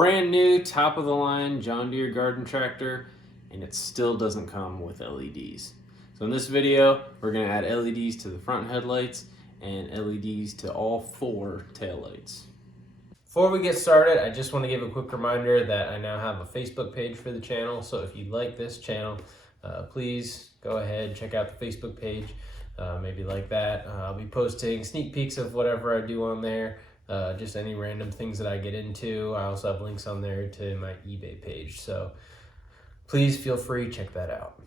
brand new, top of the line John Deere garden tractor, and it still doesn't come with LEDs. So in this video, we're going to add LEDs to the front headlights and LEDs to all 4 taillights. Before we get started, I just want to give a quick reminder that I now have a Facebook page for the channel. So if you like this channel, please go ahead, check out the Facebook page, maybe like that. I'll be posting sneak peeks of whatever I do on there, just any random things that I get into. I also have links on there to my eBay page. So please feel free to check that out.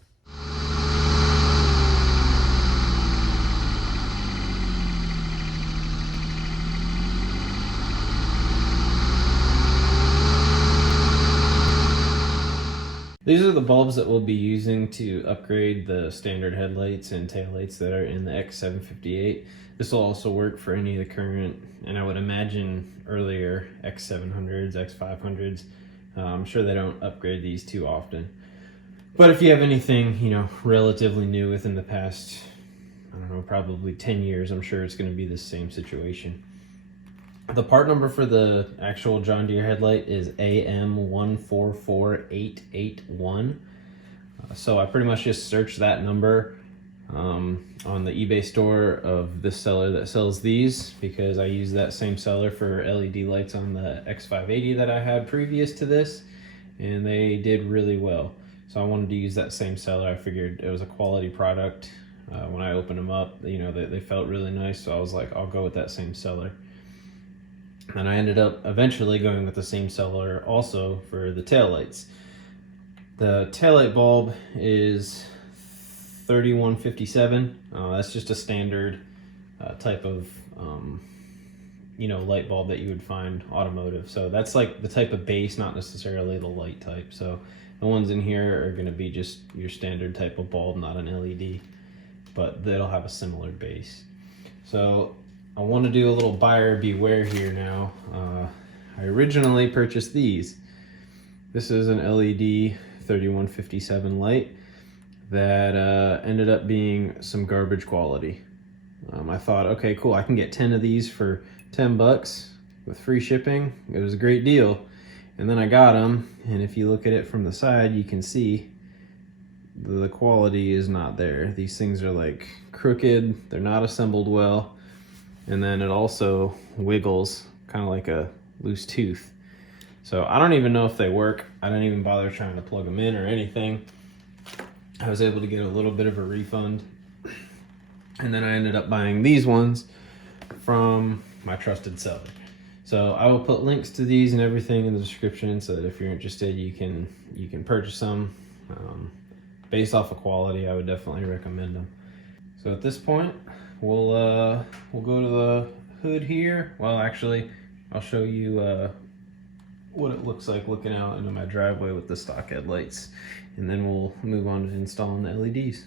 These are the bulbs that we'll be using to upgrade the standard headlights and taillights that are in the X758. This will also work for any of the current, and I would imagine earlier X700s, X500s. I'm sure they don't upgrade these too often. But if you have anything, relatively new within the past, I don't know, probably 10 years, I'm sure it's going to be the same situation. The part number for the actual John Deere headlight is AM144881. So I pretty much just searched that number on the eBay store of this seller that sells these, because I use that same seller for LED lights on the X580 that I had previous to this, and they did really well. So I wanted to use that same seller. I figured it was a quality product. When I opened them up, they felt really nice, so I was like, I'll go with that same seller. And I ended up eventually going with the same seller also for the taillights. The taillight bulb is 3157. That's just a standard type of light bulb that you would find automotive. So that's like the type of base, not necessarily the light type. So the ones in here are going to be just your standard type of bulb, not an LED, but they'll have a similar base. So I want to do a little buyer beware here now. I originally purchased these. This is an LED 3157 light that ended up being some garbage quality. I thought, okay, cool, I can get 10 of these for 10 bucks with free shipping. It was a great deal. And then I got them, and if you look at it from the side, you can see the quality is not there. These things are like crooked, they're not assembled well. And then it also wiggles kind of like a loose tooth. So I don't even know if they work. I didn't even bother trying to plug them in or anything. I was able to get a little bit of a refund. And then I ended up buying these ones from my trusted seller. So I will put links to these and everything in the description, so that if you're interested, you can purchase them. Based off of quality, I would definitely recommend them. So at this point, we'll go to the hood here. Well, actually, I'll show you what it looks like looking out into my driveway with the stock headlights, and then we'll move on to installing the LEDs.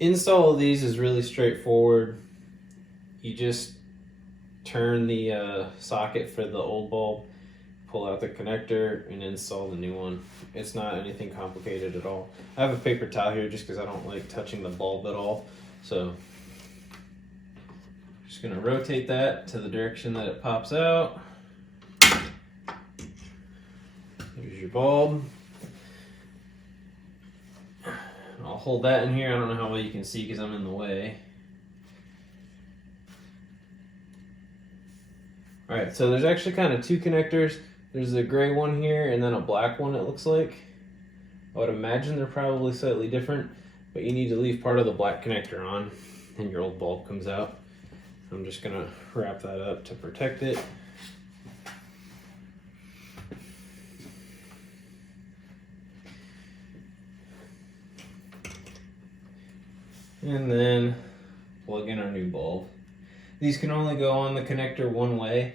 Install of these is really straightforward. You just turn the socket for the old bulb, pull out the connector, and install the new one. It's not anything complicated at all. I have a paper towel here just because I don't like touching the bulb at all. So just gonna rotate that to the direction that it pops out. Here's your bulb. I'll hold that in here. I don't know how well you can see because I'm in the way. All right, so there's actually kind of 2 connectors. There's a gray one here and then a black one, it looks like. I would imagine they're probably slightly different, but you need to leave part of the black connector on and your old bulb comes out. I'm just gonna wrap that up to protect it. And then plug in our new bulb. These can only go on the connector one way.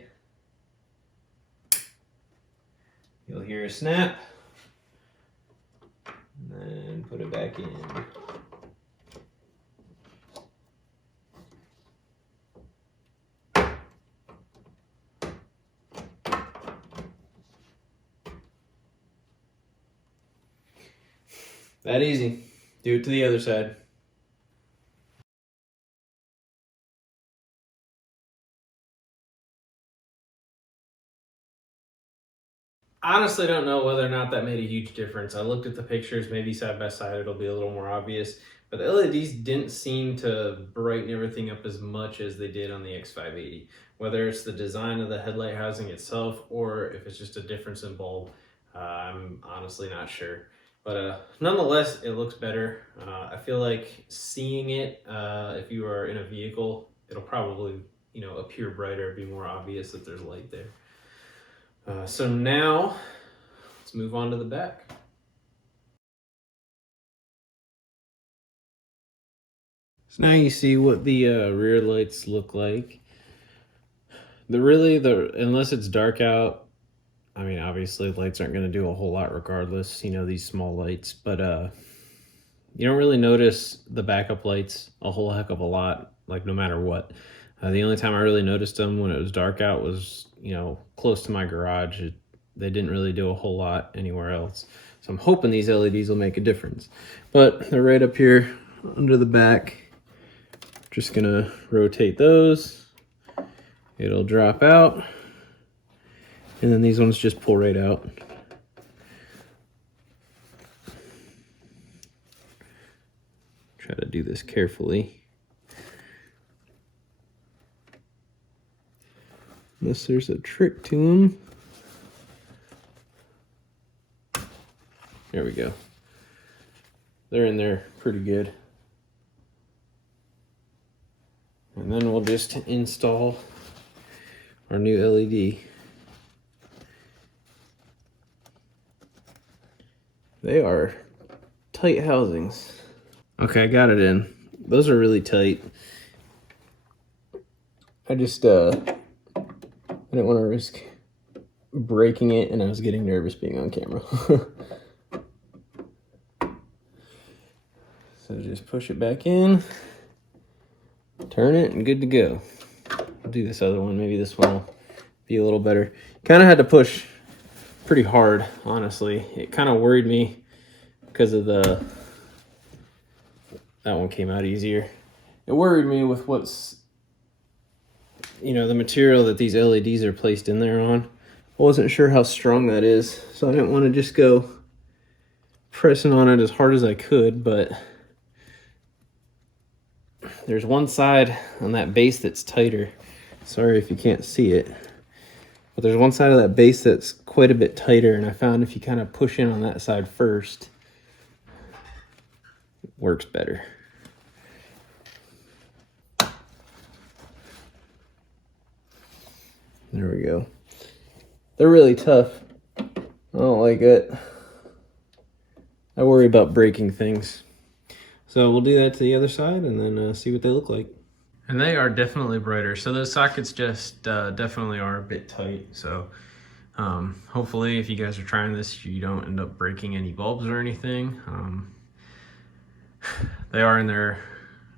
You'll hear a snap, and then put it back in. That easy. Do it to the other side. honestly don't know whether or not that made a huge difference. I looked at the pictures, maybe side by side it'll be a little more obvious, but the LEDs didn't seem to brighten everything up as much as they did on the X580. Whether it's the design of the headlight housing itself or if it's just a difference in bulb, I'm honestly not sure. But nonetheless, it looks better. I feel like seeing it, if you are in a vehicle, it'll probably, appear brighter, be more obvious that there's light there. So now, let's move on to the back. So now you see what the rear lights look like. Unless it's dark out, I mean, obviously lights aren't going to do a whole lot regardless, these small lights, but you don't really notice the backup lights a whole heck of a lot, like no matter what. The only time I really noticed them when it was dark out was, close to my garage. They didn't really do a whole lot anywhere else. So I'm hoping these LEDs will make a difference. But they're right up here under the back. Just gonna rotate those. It'll drop out. And then these ones just pull right out. Try to do this carefully. Unless there's a trick to them. There we go. They're in there pretty good. And then we'll just install our new LED. They are tight housings. Okay, I got it in. Those are really tight. I just didn't want to risk breaking it, and I was getting nervous being on camera. So just push it back in, turn it, and good to go. I'll do this other one. Maybe this one will be a little better. Kind of had to push pretty hard, honestly. It kind of worried me because of that one came out easier. It worried me with what's, the material that these LEDs are placed in there on. I wasn't sure how strong that is, so I didn't want to just go pressing on it as hard as I could, but there's one side on that base that's tighter. Sorry if you can't see it, but there's one side of that base that's quite a bit tighter, and I found if you kind of push in on that side first, it works better. There we go. They're really tough. I don't like it. I worry about breaking things. So we'll do that to the other side and then see what they look like. And they are definitely brighter. So those sockets just definitely are a bit tight. So hopefully if you guys are trying this, you don't end up breaking any bulbs or anything. They are in there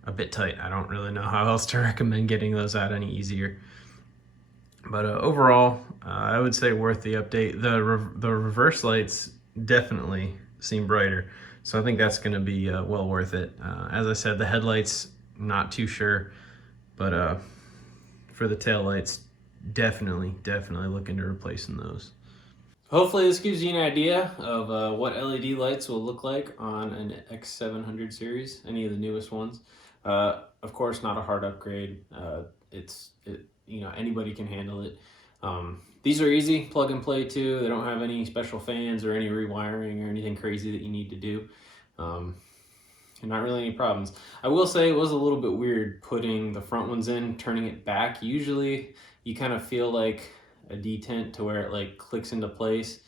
a bit tight. I don't really know how else to recommend getting those out any easier. But overall, I would say worth the update. The reverse lights definitely seem brighter. So I think that's going to be well worth it. As I said, the headlights, not too sure. But for the tail lights, definitely look into replacing those. Hopefully this gives you an idea of what LED lights will look like on an X700 series, any of the newest ones. Of course, not a hard upgrade. Anybody can handle it. These are easy, plug and play too. They don't have any special fans or any rewiring or anything crazy that you need to do. And not really any problems. I will say it was a little bit weird putting the front ones in, turning it back. Usually you kind of feel like a detent to where it like clicks into place.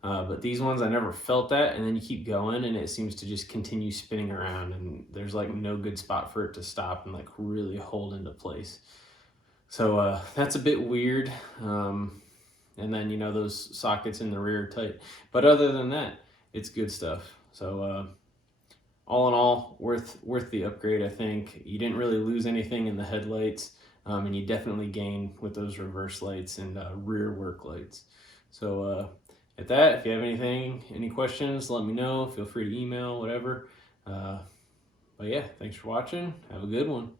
But these ones, I never felt that, and then you keep going and it seems to just continue spinning around, and there's like no good spot for it to stop and like really hold into place. So that's a bit weird. And then, those sockets in the rear are tight. But other than that, it's good stuff. So all in all, worth the upgrade, I think. You didn't really lose anything in the headlights, and you definitely gained with those reverse lights and rear work lights. So at that, if you have any questions, let me know. Feel free to email, whatever. But yeah, thanks for watching. Have a good one.